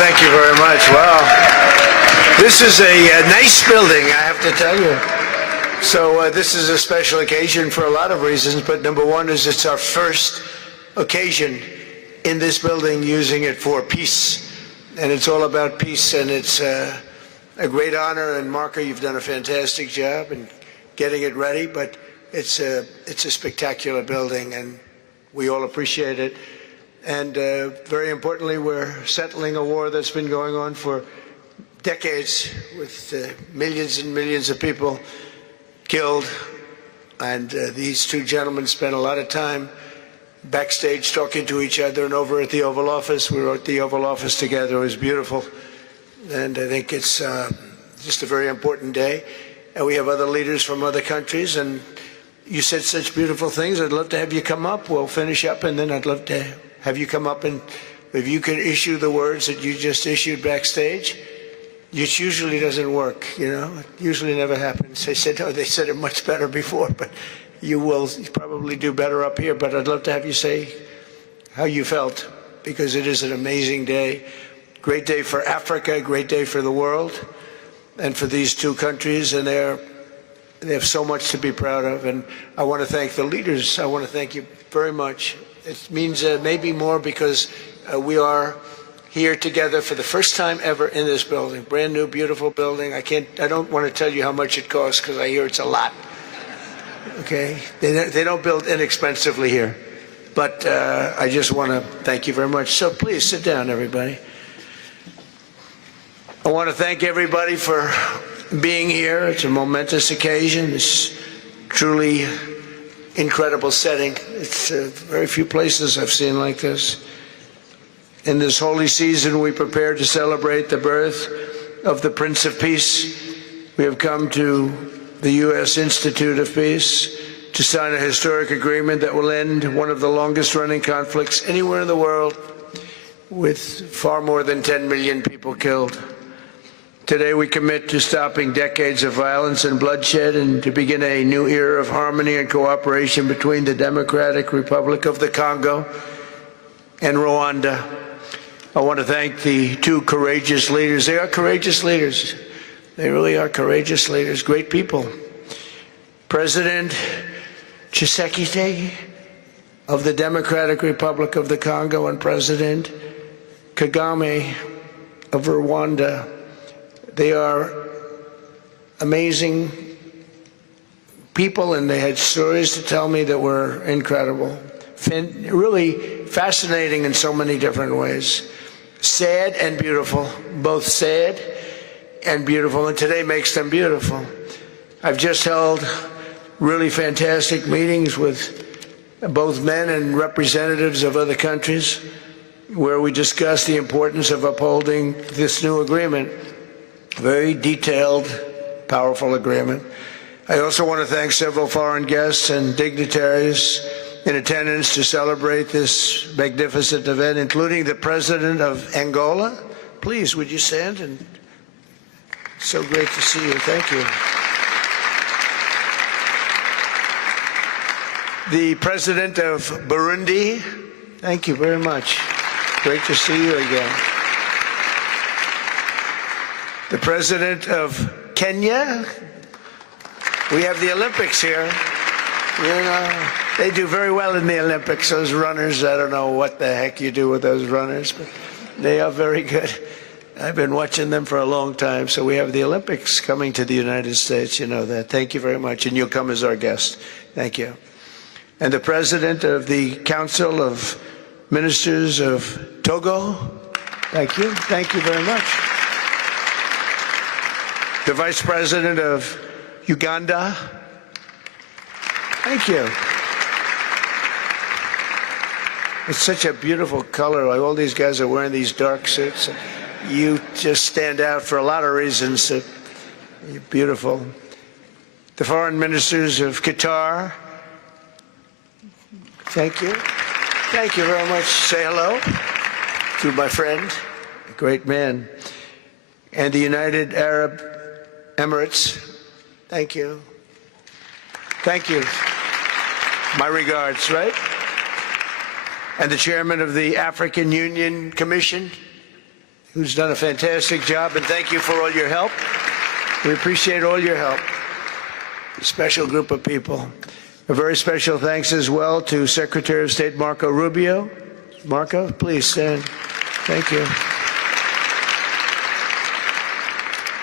Thank you very much. Wow. This is a nice building, I have to tell you. So this is a special occasion for a lot of reasons, but number one is it's our first occasion in this building using it for peace. And it's all about peace, and it's a great honor. And Marco, you've done a fantastic job in getting it ready, but it's a spectacular building, and we all appreciate it. And very importantly, we're settling a war that's been going on for decades with millions and millions of people killed. And these two gentlemen spent a lot of time backstage talking to each other, and over at the Oval Office. We were at the Oval Office together. It was beautiful. And I think it's just a very important day. And we have other leaders from other countries. And you said such beautiful things. I'd love to have you come up. We'll finish up, and then I'd love to have you come up, and if you can issue the words that you just issued backstage. It usually doesn't work, you know. It usually never happens. They said, oh, they said it much better before, but you will probably do better up here. But I'd love to have you say how you felt, because it is an amazing day. Great day for Africa, great day for the world, and for these two countries, and they have so much to be proud of. And I want to thank the leaders. I want to thank you very much. It means maybe more because we are here together for the first time ever in this building. Brand new, beautiful building. I don't want to tell you how much it costs, because I hear it's a lot. Okay? They don't build inexpensively here. But I just want to thank you very much. So please sit down, everybody. I want to thank everybody for being here. It's a momentous occasion. It's truly incredible setting. It's very few places I've seen like this. In this holy season, we prepare to celebrate the birth of the Prince of Peace. We have come to the U.S. Institute of Peace to sign a historic agreement that will end one of the longest-running conflicts anywhere in the world, with far more than 10 million people killed. Today we commit to stopping decades of violence and bloodshed, and to begin a new era of harmony and cooperation between the Democratic Republic of the Congo and Rwanda. I want to thank the two courageous leaders. They are courageous leaders. They really are courageous leaders, great people. President Tshisekedi of the Democratic Republic of the Congo and President Kagame of Rwanda. They are amazing people, and they had stories to tell me that were incredible. Really fascinating in so many different ways. Sad and beautiful, both sad and beautiful, and today makes them beautiful. I've just held really fantastic meetings with both men and representatives of other countries, where we discussed the importance of upholding this new agreement. Very detailed, powerful agreement. I also want to thank several foreign guests and dignitaries in attendance to celebrate this magnificent event, including the President of Angola. Please, would you stand? And so great to see you. Thank you. The President of Burundi. Thank you very much. Great to see you again. The President of Kenya. We have the Olympics here. You know, they do very well in the Olympics, those runners. I don't know what the heck you do with those runners, but they are very good. I've been watching them for a long time. So we have the Olympics coming to the United States. You know that. Thank you very much. And you'll come as our guest. Thank you. And the President of the Council of Ministers of Togo. Thank you. Thank you very much. The Vice President of Uganda. Thank you. It's such a beautiful color. Like all these guys are wearing these dark suits. You just stand out for a lot of reasons. You're beautiful. The foreign ministers of Qatar. Thank you. Thank you very much. Say hello to my friend, a great man. And the United Arab Emirates. Thank you. Thank you. My regards, right? And the chairman of the African Union Commission, who's done a fantastic job, and thank you for all your help. We appreciate all your help. A special group of people. A very special thanks as well to Secretary of State Marco Rubio. Marco, please stand. Thank you.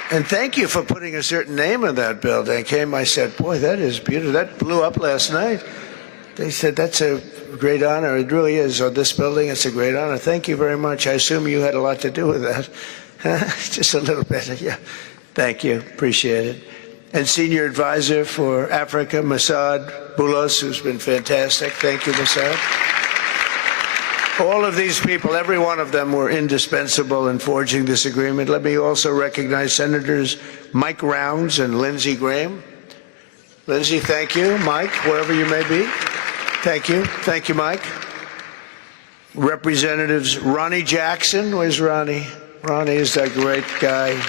And thank you for putting a certain name on that building. I said, boy, that is beautiful. That blew up last night. They said, that's a great honor. It really is. On this building, it's a great honor. Thank you very much. I assume you had a lot to do with that. Just a little bit. Yeah. Thank you. Appreciate it. And Senior Advisor for Africa, Masad Boulos, who's been fantastic. Thank you, Masad. All of these people, every one of them were indispensable in forging this agreement. Let me also recognize Senators Mike Rounds and Lindsey Graham. Lindsey, thank you. Mike, wherever you may be. Thank you. Thank you, Mike. Representatives Ronnie Jackson. Where's Ronnie? Ronnie is that great guy.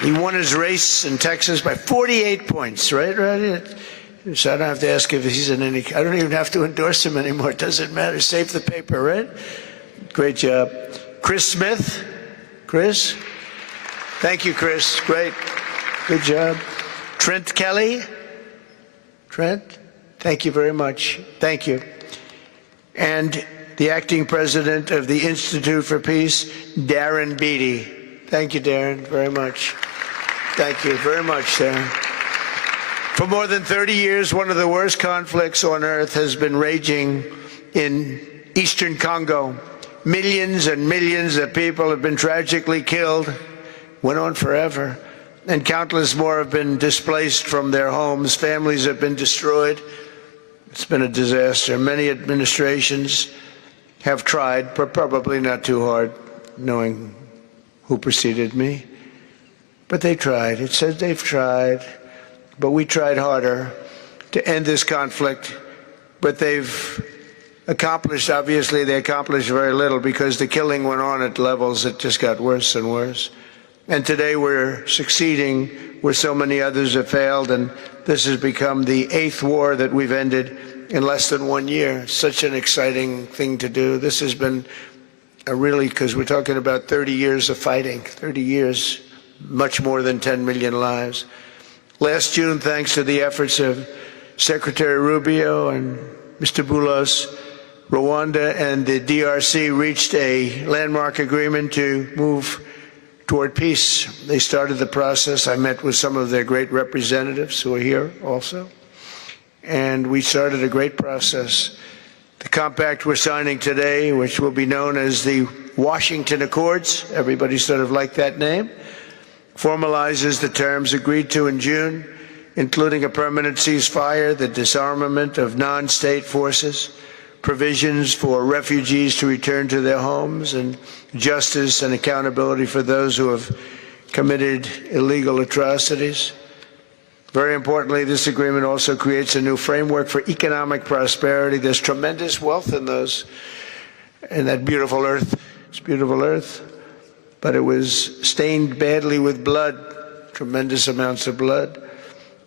He won his race in Texas by 48 points, right, Ronnie? So I don't have to ask if he's in any, I don't even have to endorse him anymore. It doesn't matter. Save the paper, right? Great job. Chris Smith. Chris? Thank you, Chris. Great. Good job. Trent Kelly. Trent? Thank you very much. Thank you. And the acting president of the Institute for Peace, Darren Beatty. Thank you, Darren, very much. Thank you very much, Darren. For more than 30 years, one of the worst conflicts on earth has been raging in eastern Congo. Millions and millions of people have been tragically killed, went on forever, and countless more have been displaced from their homes. Families have been destroyed. It's been a disaster. Many administrations have tried, but probably not too hard, knowing who preceded me. But they tried. It says they've tried. But we tried harder to end this conflict, but they've accomplished, obviously they accomplished very little because the killing went on at levels that just got worse and worse. And today we're succeeding where so many others have failed, and this has become the 8th war that we've ended in less than 1 year. Such an exciting thing to do. This has been a really, because we're talking about 30 years of fighting, 30 years, much more than 10 million lives. Last June, thanks to the efforts of Secretary Rubio and Mr. Boulos, Rwanda and the DRC reached a landmark agreement to move toward peace. They started the process. I met with some of their great representatives who are here also, and we started a great process. The compact we're signing today, which will be known as the Washington Accords, everybody sort of liked that name, formalizes the terms agreed to in June, including a permanent ceasefire, the disarmament of non-state forces, provisions for refugees to return to their homes, and justice and accountability for those who have committed illegal atrocities. Very importantly, this agreement also creates a new framework for economic prosperity. There's tremendous wealth in that beautiful earth. It's beautiful earth. But it was stained badly with blood, tremendous amounts of blood.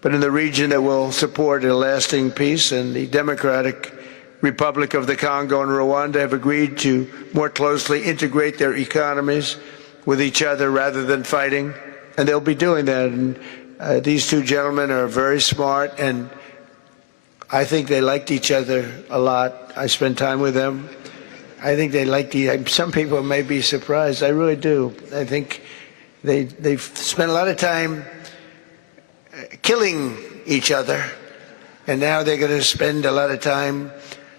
But in the region that will support a lasting peace, and the Democratic Republic of the Congo and Rwanda have agreed to more closely integrate their economies with each other rather than fighting, and they'll be doing that. And these two gentlemen are very smart, and I think they liked each other a lot. I spent time with them. I think they like some people may be surprised. I really do. I think they've spent a lot of time killing each other, and now they're going to spend a lot of time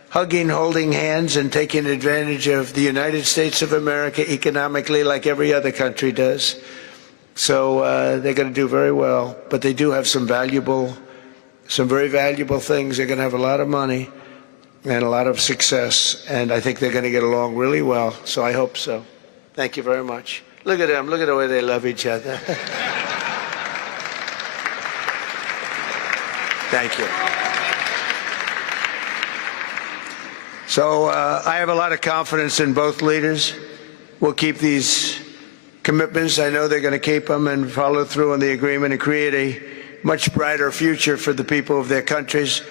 hugging, holding hands, and taking advantage of the United States of America economically like every other country does. So they're going to do very well. But they do have some very valuable things. They're going to have a lot of money and a lot of success, and I think they're going to get along really well, so I hope so. Thank you very much. Look at them. Look at the way they love each other. Thank you. So I have a lot of confidence in both leaders. We'll keep these commitments. I know they're going to keep them and follow through on the agreement and create a much brighter future for the people of their countries.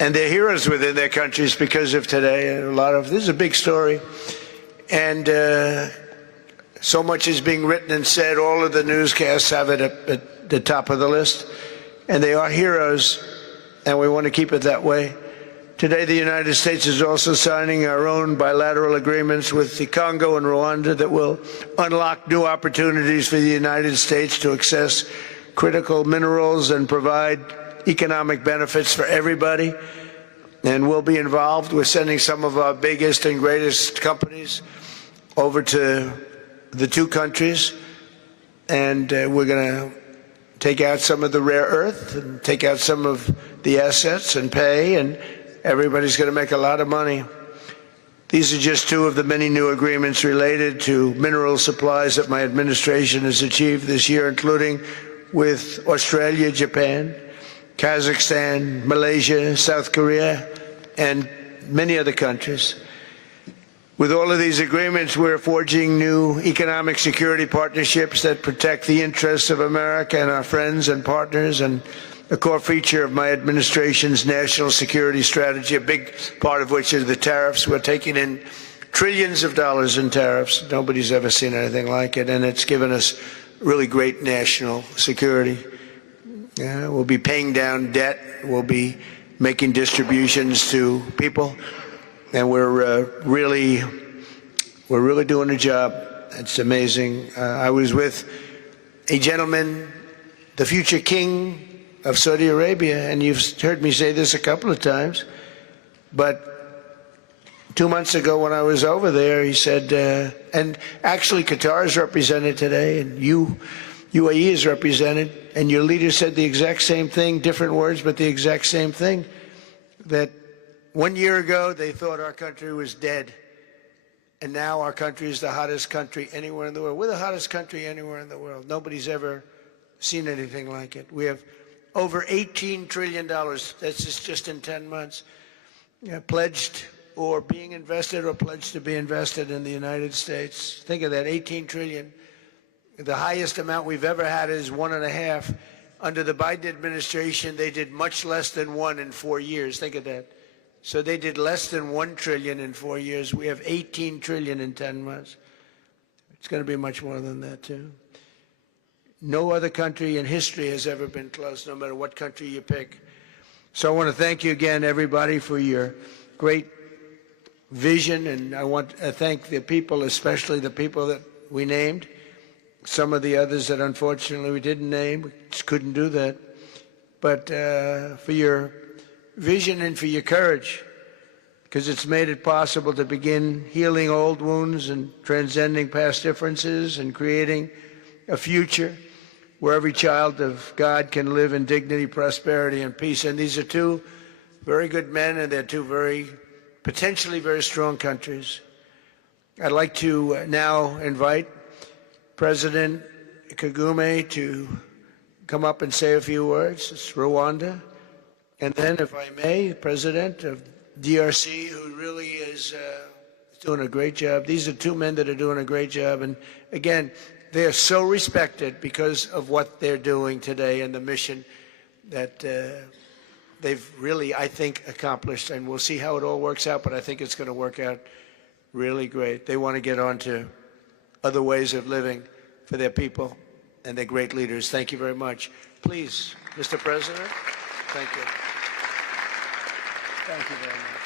And they're heroes within their countries because of today. This is a big story. And So much is being written and said. All of the newscasts have it at the top of the list. And they are heroes, and we want to keep it that way. Today, the United States is also signing our own bilateral agreements with the Congo and Rwanda that will unlock new opportunities for the United States to access critical minerals and provide economic benefits for everybody. And we'll be involved. We're sending some of our biggest and greatest companies over to the two countries, and we're going to take out some of the rare earth and take out some of the assets and pay, and everybody's going to make a lot of money. These are just two of the many new agreements related to mineral supplies that my administration has achieved this year, including with Australia, Japan, Kazakhstan, Malaysia, South Korea, and many other countries. With all of these agreements, we're forging new economic security partnerships that protect the interests of America and our friends and partners, and a core feature of my administration's national security strategy, a big part of which is the tariffs. We're taking in trillions of dollars in tariffs. Nobody's ever seen anything like it, and it's given us really great national security. We'll be paying down debt. We'll be making distributions to people. And we're really doing a job. It's amazing. I was with a gentleman, the future king of Saudi Arabia, and you've heard me say this a couple of times, but 2 months ago when I was over there, he said, and actually Qatar is represented today, and UAE is represented, and your leader said the exact same thing, different words, but the exact same thing, that 1 year ago, they thought our country was dead, and now our country is the hottest country anywhere in the world. We're the hottest country anywhere in the world. Nobody's ever seen anything like it. We have over $18 trillion, that's just in 10 months, pledged or being invested or pledged to be invested in the United States. Think of that, 18 trillion. The highest amount we've ever had is 1.5. Under the Biden administration, they did much less than 1 in 4 years. Think of that. So they did less than 1 trillion in 4 years. We have 18 trillion in 10 months. It's going to be much more than that, too. No other country in history has ever been close, no matter what country you pick. So I want to thank you again, everybody, for your great vision. And I want to thank the people, especially the people that we named. Some of the others that unfortunately we didn't name, we just couldn't do that. But for your vision and for your courage, because it's made it possible to begin healing old wounds and transcending past differences and creating a future where every child of God can live in dignity, prosperity, and peace. And these are two very good men, and they're two potentially very strong countries. I'd like to now invite President Kagame to come up and say a few words. It's Rwanda. And then, if I may, President of DRC, who really is doing a great job. These are two men that are doing a great job. And again, they are so respected because of what they're doing today and the mission that they've really, I think, accomplished. And we'll see how it all works out, but I think it's going to work out really great. They want to get on to other ways of living for their people, and they're great leaders. Thank you very much. Please, Mr. President. Thank you. Thank you very much.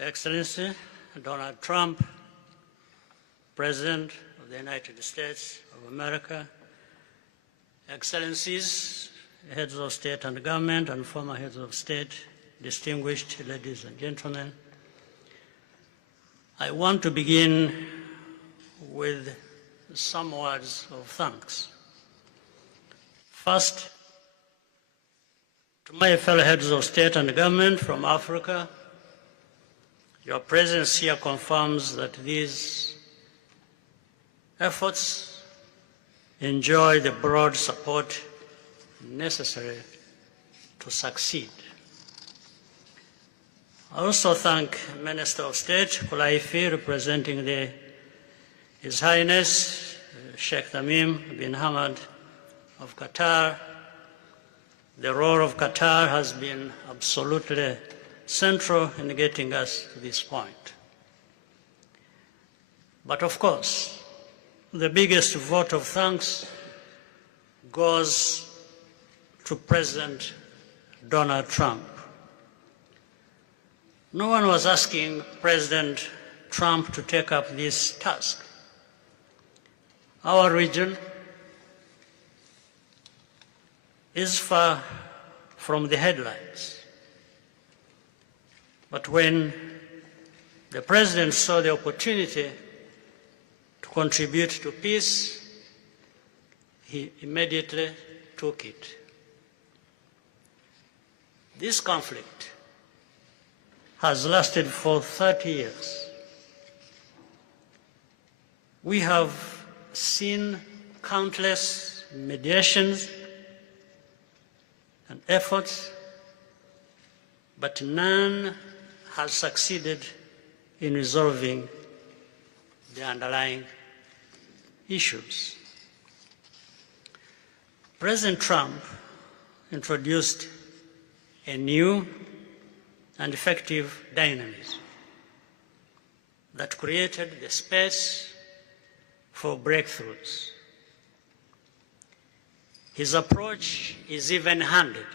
Excellency Donald Trump, President of the United States of America, Excellencies, heads of state and government, and former heads of state, distinguished ladies and gentlemen, I want to begin with some words of thanks. First, to my fellow heads of state and government from Africa, your presence here confirms that these efforts enjoy the broad support necessary to succeed. I also thank Minister of State Kulaifi, representing His Highness Sheikh Tamim bin Hamad of Qatar. The role of Qatar has been absolutely central in getting us to this point. But of course, the biggest vote of thanks goes to President Donald Trump. No one was asking President Trump to take up this task. Our region is far from the headlines. But when the President saw the opportunity to contribute to peace, he immediately took it. This conflict has lasted for 30 years. We have seen countless mediations and efforts, but none has succeeded in resolving the underlying issues. President Trump introduced a new and effective dynamism that created the space for breakthroughs. His approach is even-handed,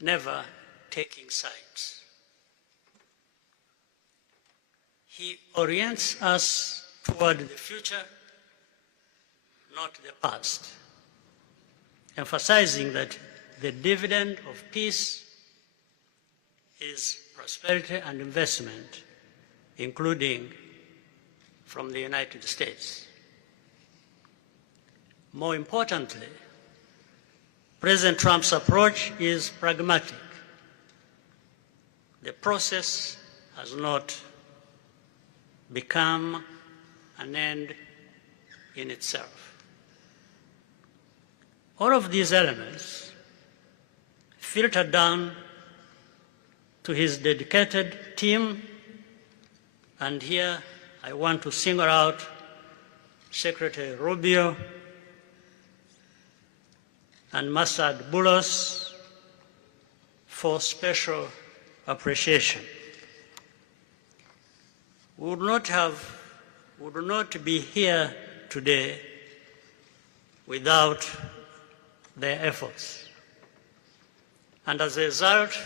never taking sides. He orients us toward the future, not the past, emphasizing that the dividend of peace is prosperity and investment, including from the United States. More importantly, President Trump's approach is pragmatic. The process has not become an end in itself. All of these elements filter down to his dedicated team, and here I want to single out Secretary Rubio and Masad Boulos for special appreciation. We would not be here today without their efforts. And as a result,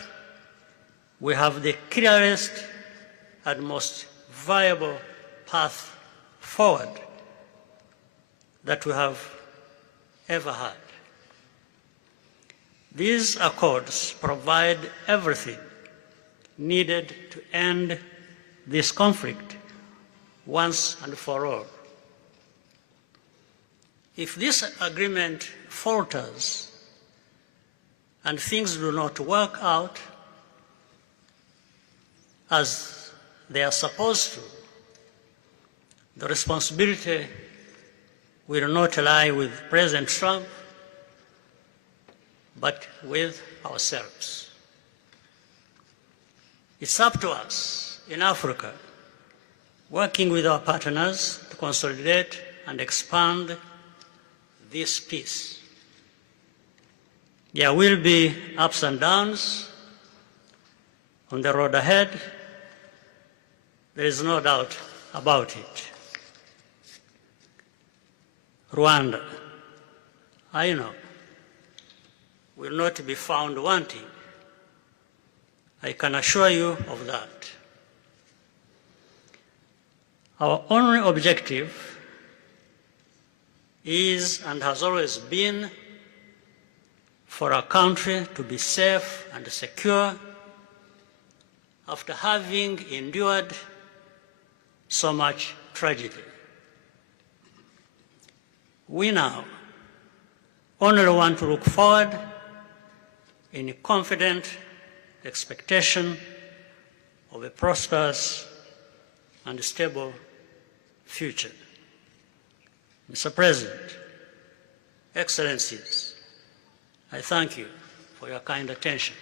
we have the clearest and most viable path forward that we have ever had. These accords provide everything needed to end this conflict once and for all. If this agreement falters and things do not work out as they are supposed to, the responsibility will not lie with President Trump, but with ourselves. It's up to us in Africa, working with our partners to consolidate and expand this peace. There will be ups and downs on the road ahead. There is no doubt about it. Rwanda, I know, will not be found wanting. I can assure you of that. Our only objective is and has always been for our country to be safe and secure after having endured so much tragedy. We now only want to look forward in a confident expectation of a prosperous and stable future. Mr. President, Excellencies, I thank you for your kind attention.